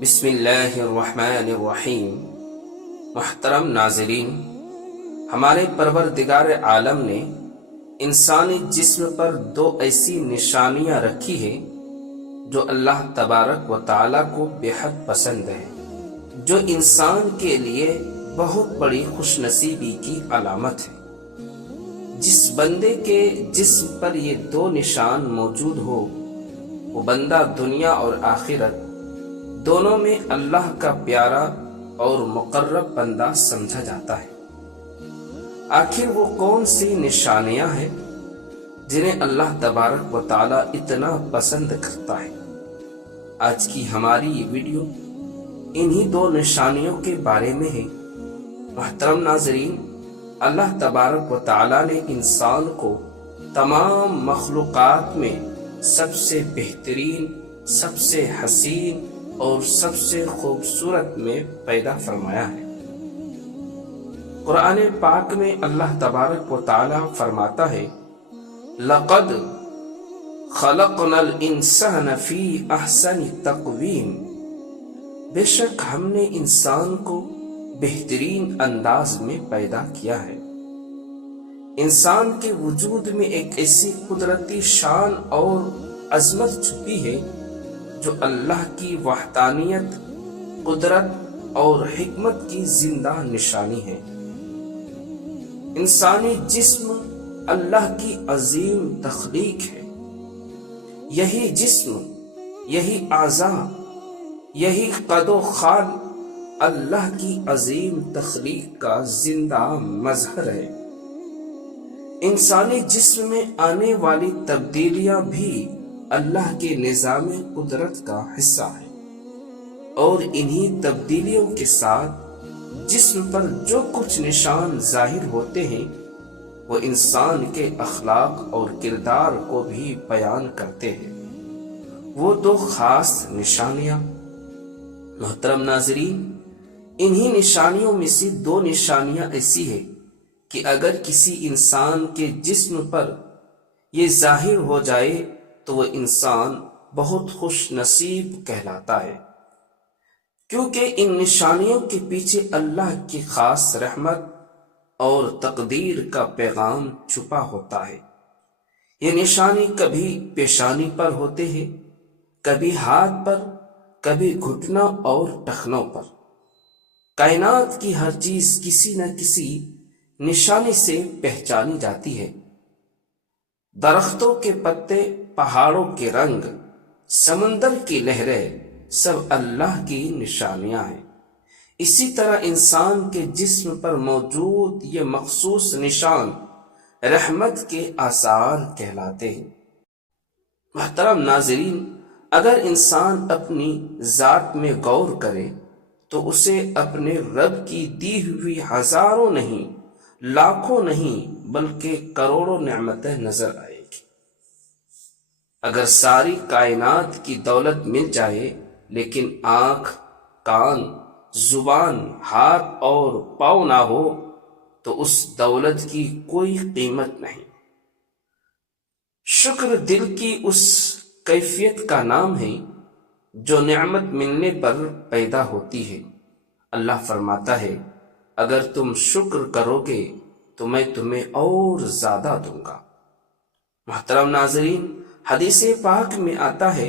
بسم اللہ الرحمن الرحیم۔ محترم ناظرین، ہمارے پروردگار عالم نے انسانی جسم پر دو ایسی نشانیاں رکھی ہیں جو اللہ تبارک و تعالیٰ کو بے حد پسند ہے، جو انسان کے لیے بہت بڑی خوش نصیبی کی علامت ہے۔ جس بندے کے جسم پر یہ دو نشان موجود ہو، وہ بندہ دنیا اور آخرت دونوں میں اللہ کا پیارا اور مقرب بندہ سمجھا جاتا ہے۔ آخر وہ کون سی نشانیاں ہیں جنہیں اللہ تبارک و تعالیٰ اتنا پسند کرتا ہے؟ آج کی ہماری یہ ویڈیو انہی دو نشانیوں کے بارے میں ہے۔ محترم ناظرین، اللہ تبارک و تعالیٰ نے انسان کو تمام مخلوقات میں سب سے بہترین، سب سے حسین اور سب سے خوبصورت میں پیدا فرمایا ہے۔ قرآن پاک میں اللہ تبارک و تعالیٰ فرماتا ہے، لَقَدْ خَلَقْنَا الْإِنسَانَ فِي أَحْسَنِ تَقْوِيمٍ، بے شک ہم نے انسان کو بہترین انداز میں پیدا کیا ہے۔ انسان کے وجود میں ایک ایسی قدرتی شان اور عظمت چھپی ہے جو اللہ کی وحدانیت، قدرت اور حکمت کی زندہ نشانی ہے۔ انسانی جسم اللہ کی عظیم تخلیق ہے۔ یہی جسم، یہی اعضاء، یہی قد و خال اللہ کی عظیم تخلیق کا زندہ مظہر ہے۔ انسانی جسم میں آنے والی تبدیلیاں بھی اللہ کے نظام قدرت کا حصہ ہے، اور انہی تبدیلیوں کے ساتھ جسم پر جو کچھ نشان ظاہر ہوتے ہیں وہ انسان کے اخلاق اور کردار کو بھی بیان کرتے ہیں۔ وہ دو خاص نشانیاں، محترم ناظرین، انہی نشانیوں میں سے دو نشانیاں ایسی ہیں کہ اگر کسی انسان کے جسم پر یہ ظاہر ہو جائے تو وہ انسان بہت خوش نصیب کہلاتا ہے، کیونکہ ان نشانیوں کے پیچھے اللہ کی خاص رحمت اور تقدیر کا پیغام چھپا ہوتا ہے۔ یہ نشانی کبھی پیشانی پر ہوتے ہیں، کبھی ہاتھ پر، کبھی گھٹنوں اور ٹخنوں پر۔ کائنات کی ہر چیز کسی نہ کسی نشانی سے پہچانی جاتی ہے۔ درختوں کے پتے، پہاڑوں کے رنگ، سمندر کی لہریں، سب اللہ کی نشانیاں ہیں۔ اسی طرح انسان کے جسم پر موجود یہ مخصوص نشان رحمت کے آثار کہلاتے ہیں۔ محترم ناظرین، اگر انسان اپنی ذات میں غور کرے تو اسے اپنے رب کی دی ہوئی ہزاروں نہیں، لاکھوں نہیں بلکہ کروڑوں نعمتیں نظر آئے گی۔ اگر ساری کائنات کی دولت مل جائے لیکن آنکھ، کان، زبان، ہاتھ اور پاؤں نہ ہو تو اس دولت کی کوئی قیمت نہیں۔ شکر دل کی اس کیفیت کا نام ہے جو نعمت ملنے پر پیدا ہوتی ہے۔ اللہ فرماتا ہے، اگر تم شکر کرو گے تو میں تمہیں اور زیادہ دوں گا۔ محترم ناظرین، حدیث پاک میں آتا ہے،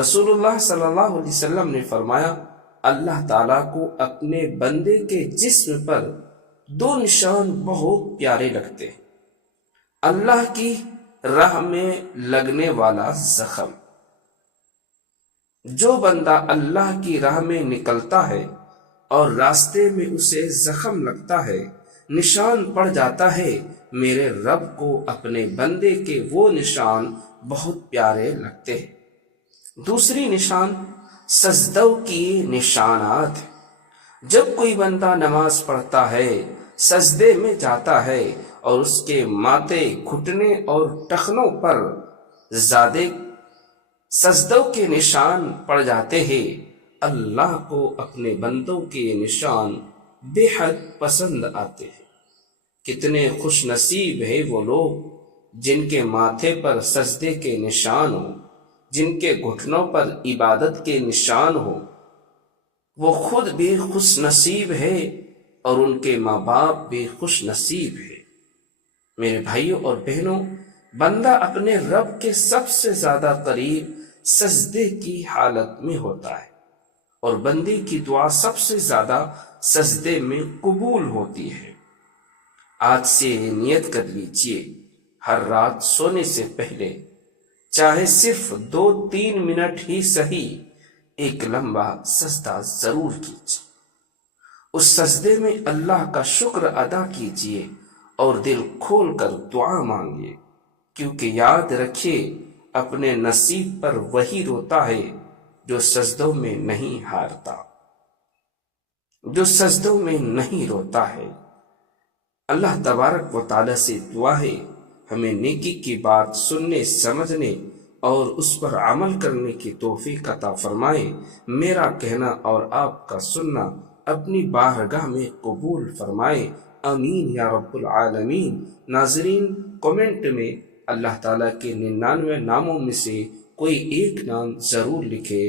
رسول اللہ صلی اللہ علیہ وسلم نے فرمایا، اللہ تعالیٰ کو اپنے بندے کے جسم پر دو نشان بہت پیارے لگتے ہیں۔ اللہ کی راہ میں لگنے والا زخم۔ جو بندہ اللہ کی راہ میں نکلتا ہے اور راستے میں اسے زخم لگتا ہے، نشان پڑ جاتا ہے، میرے رب کو اپنے بندے کے وہ نشان بہت پیارے لگتے ہیں۔ دوسری نشان سجدوں کی نشانات ہیں۔ جب کوئی بندہ نماز پڑھتا ہے، سجدے میں جاتا ہے اور اس کے ماتھے، گھٹنے اور ٹخنوں پر زیادہ سجدوں کے نشان پڑ جاتے ہیں، اللہ کو اپنے بندوں کے نشان بے حد پسند آتے ہیں۔ کتنے خوش نصیب ہیں وہ لوگ جن کے ماتھے پر سجدے کے نشان ہوں، جن کے گھٹنوں پر عبادت کے نشان ہوں۔ وہ خود بھی خوش نصیب ہے اور ان کے ماں باپ بھی خوش نصیب ہے۔ میرے بھائیوں اور بہنوں، بندہ اپنے رب کے سب سے زیادہ قریب سجدے کی حالت میں ہوتا ہے، اور بندے کی دعا سب سے زیادہ سجدے میں قبول ہوتی ہے۔ آج سے نیت کر لیجئے، ہر رات سونے سے پہلے چاہے صرف 2-3 منٹ ہی صحیح ایک لمبا سجدہ ضرور کیجیے۔ اس سجدے میں اللہ کا شکر ادا کیجیے اور دل کھول کر دعا مانگیے، کیونکہ یاد رکھیے اپنے نصیب پر وہی روتا ہے جو سجدوں میں نہیں ہارتا، جو سجدوں میں نہیں روتا ہے۔ اللہ تبارک و تعالی سے دعا ہے ہمیں نیکی کی بات سننے، سمجھنے اور اس پر عمل کرنے کی توفیق عطا فرمائے۔ میرا کہنا اور آپ کا سننا اپنی بارگاہ میں قبول فرمائے، آمین یا رب العالمین۔ ناظرین، کومنٹ میں اللہ تعالیٰ کے 99 ناموں میں سے کوئی ایک نام ضرور لکھے۔